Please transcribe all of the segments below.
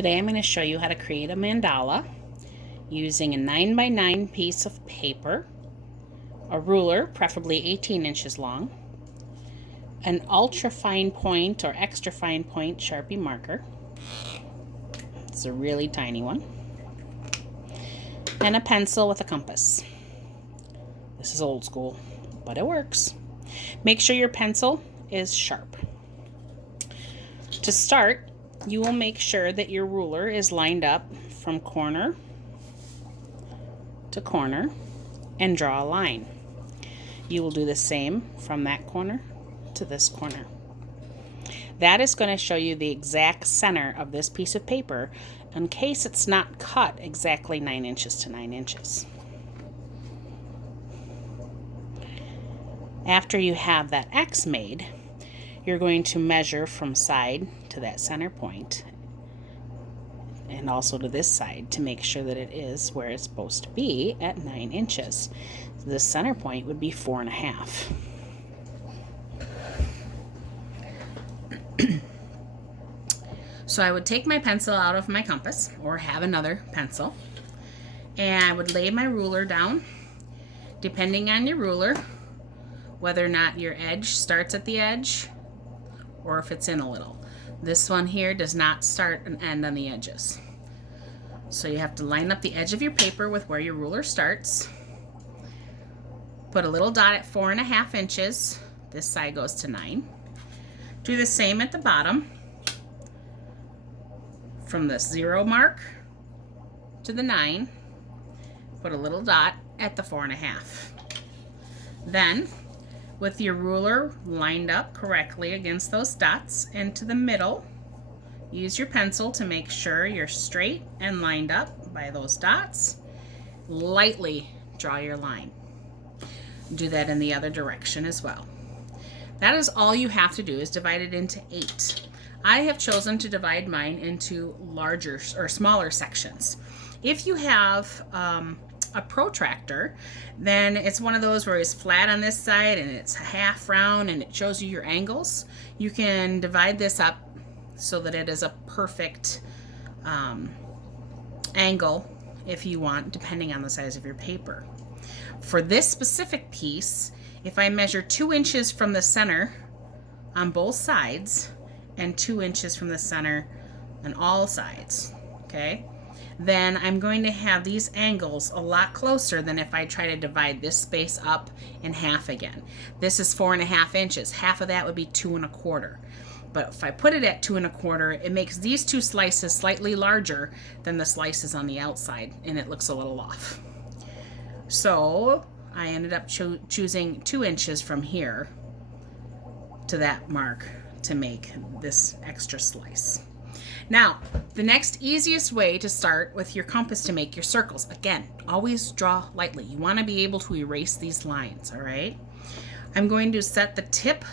Today I'm going to show you how to create a mandala using a 9x9 piece of paper, a ruler, preferably 18 inches long, an ultra fine point or extra fine point Sharpie marker, it's a really tiny one, and a pencil with a compass. This is old school, but it works. Make sure your pencil is sharp. To start, you will make sure that your ruler is lined up from corner to corner and draw a line. You will do the same from that corner to this corner. That is going to show you the exact center of this piece of paper in case it's not cut exactly 9 inches to 9 inches. After you have that X made, you're going to measure from side to that center point and also to this side to make sure that it is where it's supposed to be at 9 inches. So this center point would be 4.5. So I would take my pencil out of my compass or have another pencil, and I would lay my ruler down. Depending on your ruler, whether or not your edge starts at the edge or if it's in a little. This one here does not start and end on the edges. So you have to line up the edge of your paper with where your ruler starts. Put a little dot at 4.5 inches. This side goes to 9. Do the same at the bottom. From the 0 mark to the 9, put a little dot at the 4.5. Then, with your ruler lined up correctly against those dots and to the middle, use your pencil to make sure you're straight and lined up by those dots. Lightly draw your line. Do that in the other direction as well. That is all you have to do, is divide it into 8. I have chosen to divide mine into larger or smaller sections. If you have a protractor, then it's one of those where it's flat on this side and it's half round and it shows you your angles. You can divide this up so that it is a perfect angle if you want, depending on the size of your paper. For this specific piece, if I measure 2 inches from the center on both sides and 2 inches from the center on all sides, okay, then I'm going to have these angles a lot closer than if I try to divide this space up in half again. This is 4.5 inches. Half of that would be 2.25. But if I put it at 2.25, it makes these two slices slightly larger than the slices on the outside, and it looks a little off. So I ended up choosing 2 inches from here to that mark to make this extra slice. Now, the next easiest way to start with your compass to make your circles. Again, always draw lightly. You want to be able to erase these lines, all right? I'm going to set the tip,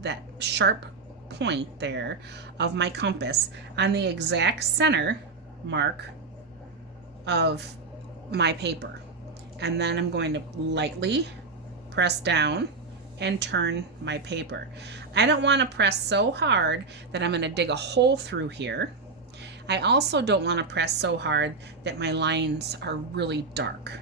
that sharp point there of my compass, on the exact center mark of my paper. And then I'm going to lightly press down and turn my paper. I don't want to press so hard that I'm going to dig a hole through here. I also don't want to press so hard that my lines are really dark.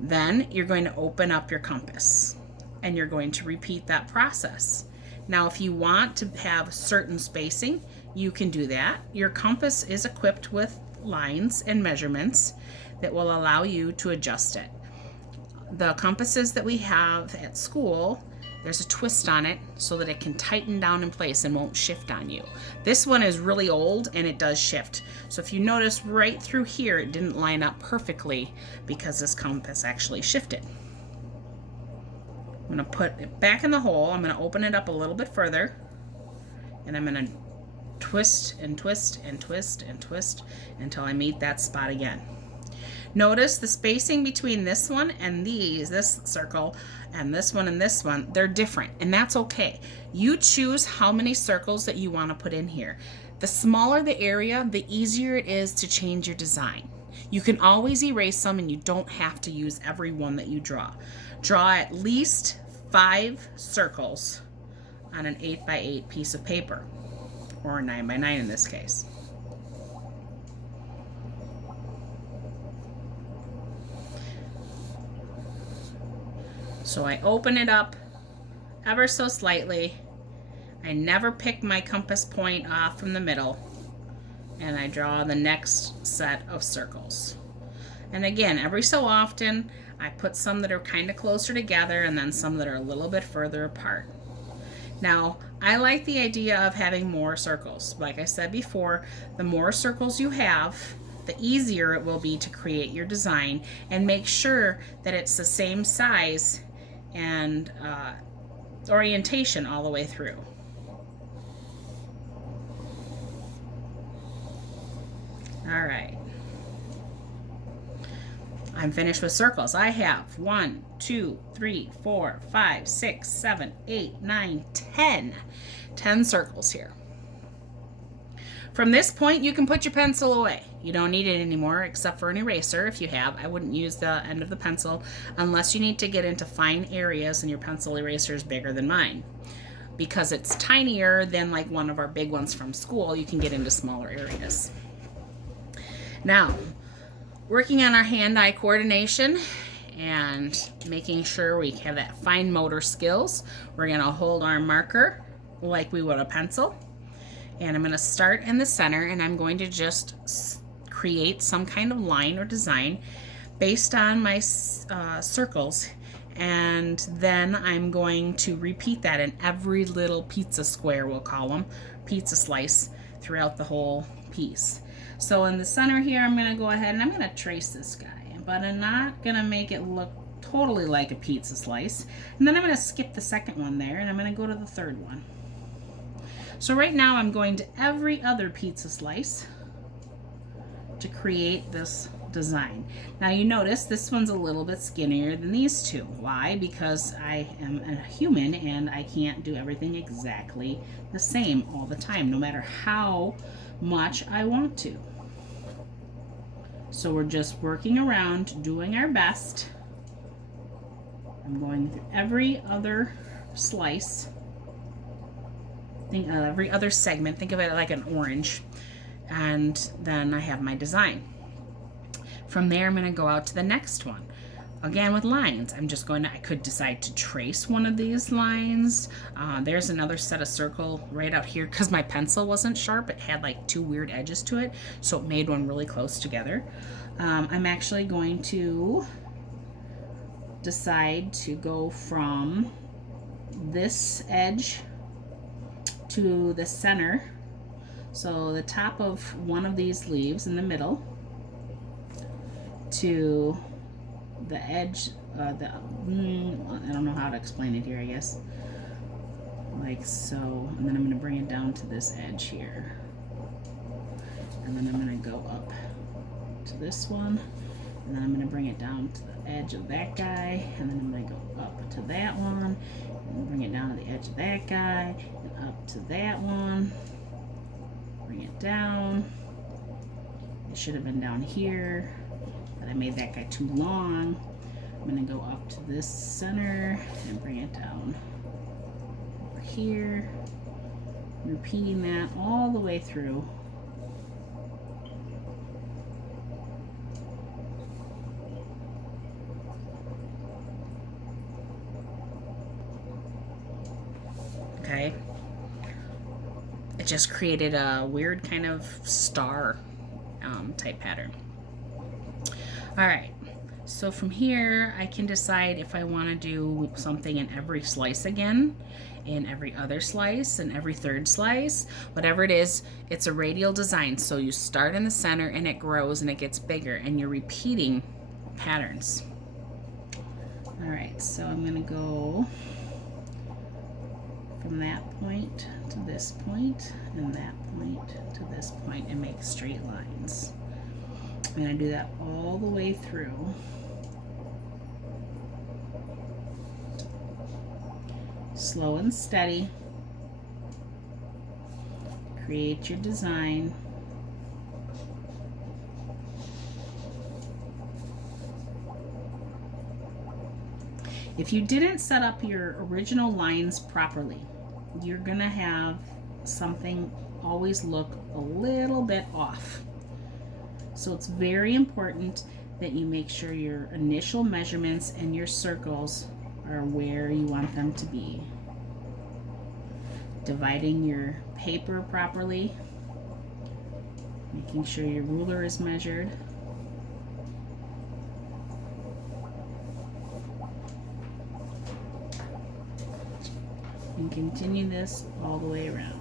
Then you're going to open up your compass and you're going to repeat that process. Now, if you want to have certain spacing, you can do that. Your compass is equipped with lines and measurements that will allow you to adjust it. The compasses that we have at school, there's a twist on it so that it can tighten down in place and won't shift on you. This one is really old and it does shift. So if you notice right through here, it didn't line up perfectly because this compass actually shifted. I'm going to put it back in the hole. I'm going to open it up a little bit further, and I'm going to twist and twist and twist and twist until I meet that spot again. Notice the spacing between this one and this circle, and this one, they're different, and that's okay. You choose how many circles that you want to put in here. The smaller the area, the easier it is to change your design. You can always erase some, and you don't have to use every one that you draw. Draw at least 5 circles on an 8x8 piece of paper, or a 9x9 in this case. So I open it up ever so slightly. I never pick my compass point off from the middle, and I draw the next set of circles. And again, every so often, I put some that are kind of closer together and then some that are a little bit further apart. Now, I like the idea of having more circles. Like I said before, the more circles you have, the easier it will be to create your design, and make sure that it's the same size and orientation all the way through. All right. I'm finished with circles. I have 1, 2, 3, 4, 5, 6, 7, 8, 9, 10. 10 circles here. From this point, you can put your pencil away. You don't need it anymore except for an eraser if you have. I wouldn't use the end of the pencil unless you need to get into fine areas and your pencil eraser is bigger than mine. Because it's tinier than like one of our big ones from school, you can get into smaller areas. Now, working on our hand-eye coordination and making sure we have that fine motor skills, we're going to hold our marker like we would a pencil. And I'm going to start in the center, and I'm going to just create some kind of line or design based on my circles. And then I'm going to repeat that in every little pizza square, we'll call them, pizza slice, throughout the whole piece. So in the center here, I'm going to go ahead and I'm going to trace this guy, but I'm not going to make it look totally like a pizza slice. And then I'm going to skip the second one there, and I'm going to go to the third one. So right now I'm going to every other pizza slice to create this design. Now you notice this one's a little bit skinnier than these two. Why? Because I am a human and I can't do everything exactly the same all the time, no matter how much I want to. So we're just working around, doing our best. I'm going through every other slice, every other segment. Think of it like an orange. And then I have my design. From there, I'm going to go out to the next one. Again, with lines, I could decide to trace one of these lines. There's another set of circle right out here because my pencil wasn't sharp. It had like two weird edges to it, so it made one really close together. I'm actually going to decide to go from this edge to the center. So the top of one of these leaves in the middle to the edge, I don't know how to explain it here, I guess. Like so, and then I'm going to bring it down to this edge here. And then I'm going to go up to this one, and then I'm going to bring it down to the edge of that guy, and then I'm going to go up to that one, and bring it down to the edge of that guy, and up to that one. Bring it down. It should have been down here, but I made that guy too long. I'm going to go up to this center and bring it down over here, repeating that all the way through. Okay. It just created a weird kind of star type pattern. All right, so from here I can decide if I want to do something in every slice again, in every other slice, and every third slice. Whatever it is, it's a radial design, so you start in the center and it grows and it gets bigger and you're repeating patterns. All right, so I'm going to go from that point to this point and that point to this point and make straight lines. I'm going to do that all the way through. Slow and steady. Create your design. If you didn't set up your original lines properly, you're going to have something always look a little bit off. So it's very important that you make sure your initial measurements and your circles are where you want them to be. Dividing your paper properly, making sure your ruler is measured. And continue this all the way around.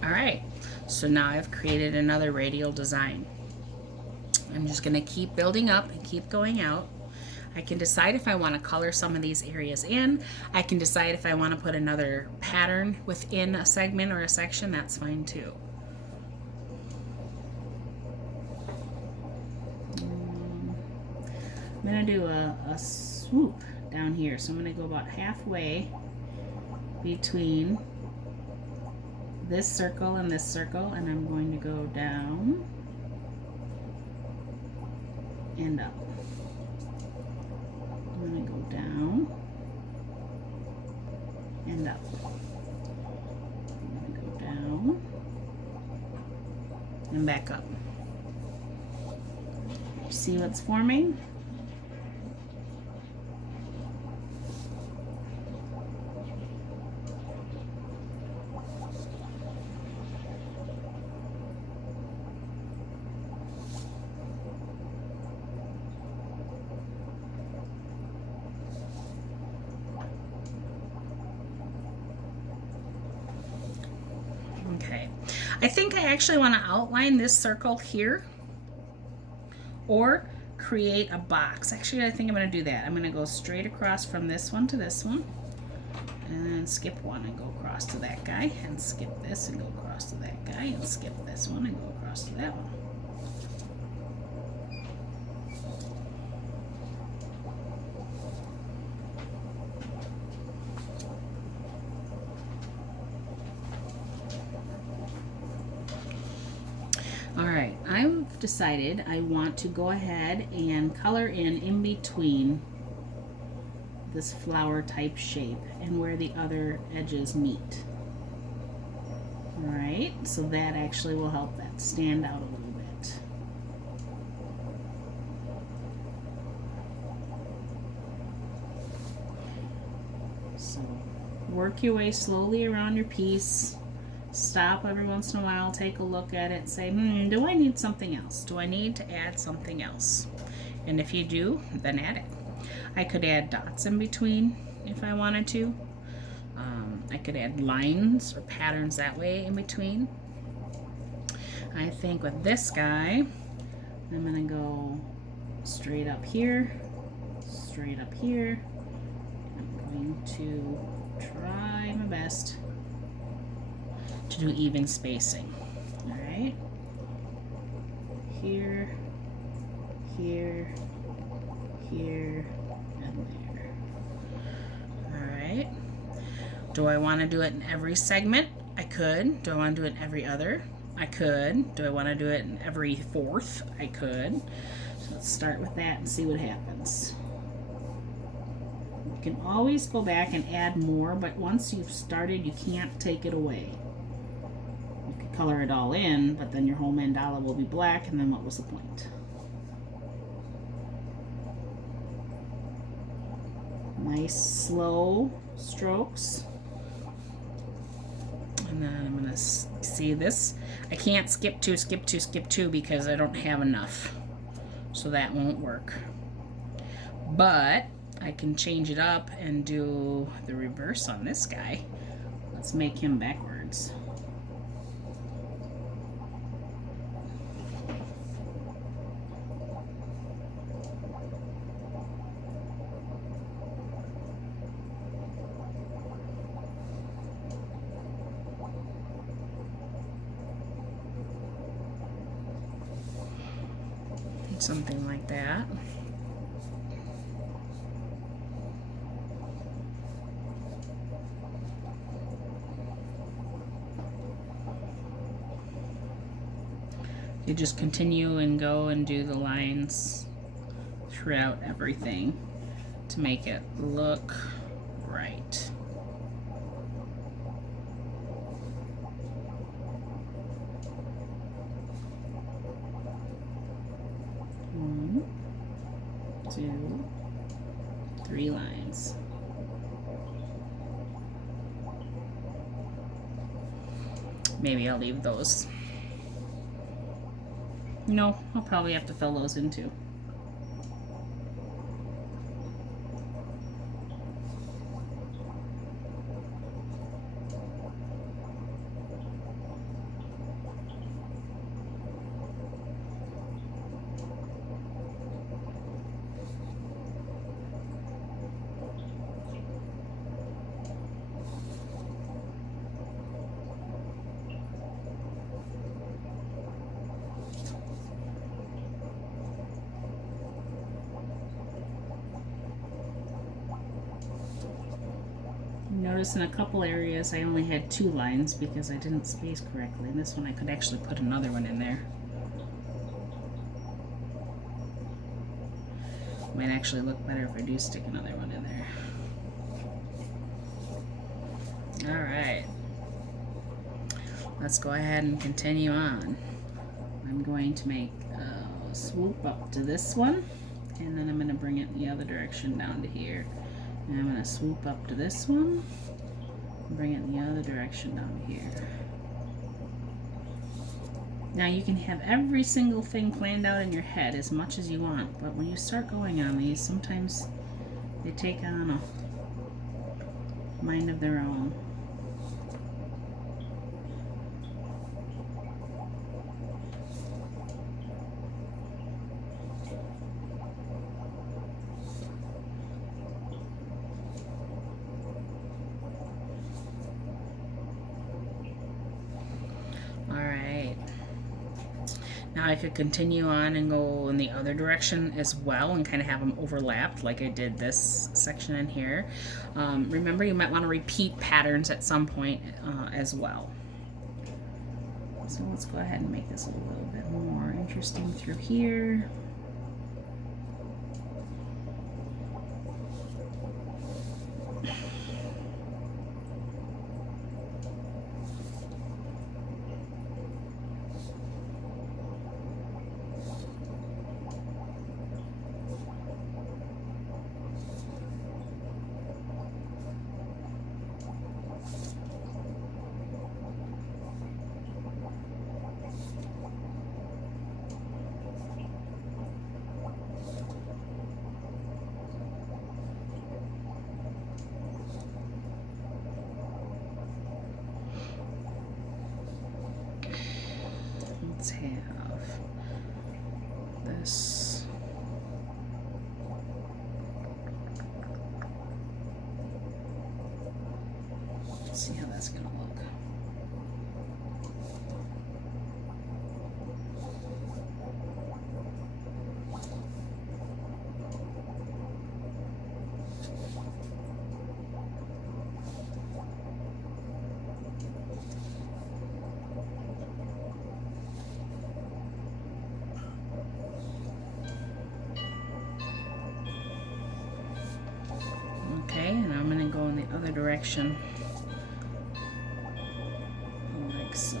All right, so now I've created another radial design. I'm just going to keep building up and keep going out. I can decide if I want to color some of these areas in. I can decide if I want to put another pattern within a segment or a section. That's fine too. I'm going to do a swoop down here. So I'm going to go about halfway between this circle and this circle, and I'm going to go down and up. I'm going to go down and up. I'm going to go down and back up. See what's forming? Okay, I think I actually want to outline this circle here or create a box. Actually, I think I'm going to do that. I'm going to go straight across from this one to this one and then skip one and go across to that guy and skip this and go across to that guy and skip this one and go across to that one. Alright, I've decided I want to go ahead and color in between this flower type shape and where the other edges meet. Alright, so that actually will help that stand out a little bit. So work your way slowly around your piece. Stop every once in a while, take a look at it, say, do I need something else? Do I need to add something else? And if you do, then add it. I could add dots in between if I wanted to. I could add lines or patterns that way in between. I think with this guy, I'm going to go straight up here, straight up here. I'm going to try my best to do even spacing. All right, here, here, here, and there. All right. Do I want to do it in every segment? I could. Do I want to do it in every other? I could. Do I want to do it in every fourth? I could. So let's start with that and see what happens. You can always go back and add more, but once you've started, you can't take it away. You could color it all in, but then your whole mandala will be black, and then what was the point? Nice slow strokes. And then I'm going to see this. I can't skip two because I don't have enough. So that won't work. But I can change it up and do the reverse on this guy. Let's make him backwards. Something like that. You just continue and go and do the lines throughout everything to make it look right. One, two, 3 lines. Maybe I'll leave those. No, I'll probably have to fill those in too. Notice in a couple areas I only had 2 lines because I didn't space correctly. And this one I could actually put another one in there. Might actually look better if I do stick another one in there. Alright. Let's go ahead and continue on. I'm going to make a swoop up to this one, and then I'm going to bring it the other direction down to here. And I'm going to swoop up to this one, and bring it the other direction down to here. Now you can have every single thing planned out in your head as much as you want, but when you start going on these, sometimes they take on a mind of their own. Now I could continue on and go in the other direction as well and kind of have them overlapped like I did this section in here. Remember, you might want to repeat patterns at some point as well. So let's go ahead and make this a little bit more interesting through here. Let's have this. Let's see how that's going to look. Okay, and I'm going to go in the other direction, like so.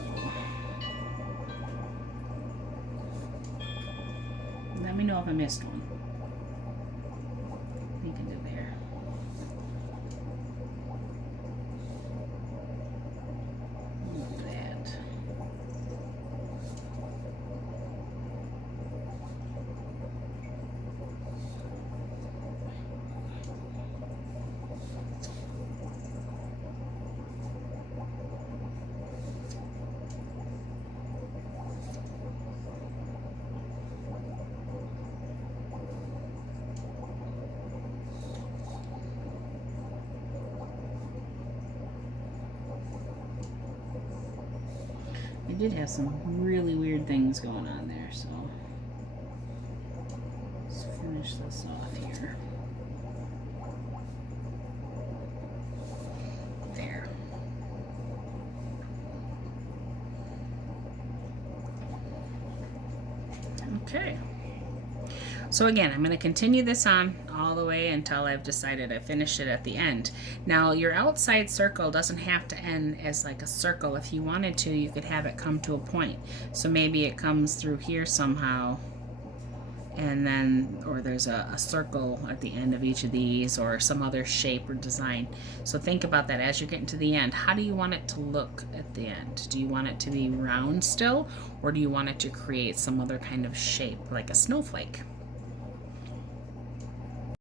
Let me know if I missed one. You can do there. Like that. I did have some really weird things going on there, so let's finish this off here. There. Okay. So again, I'm going to continue this on all the way until I've decided I finished it at the end. Now, your outside circle doesn't have to end as like a circle. If you wanted to, you could have it come to a point. So maybe it comes through here somehow, and then, or there's a circle at the end of each of these, or some other shape or design. So think about that as you're getting to the end. How do you want it to look at the end? Do you want it to be round still, or do you want it to create some other kind of shape, like a snowflake?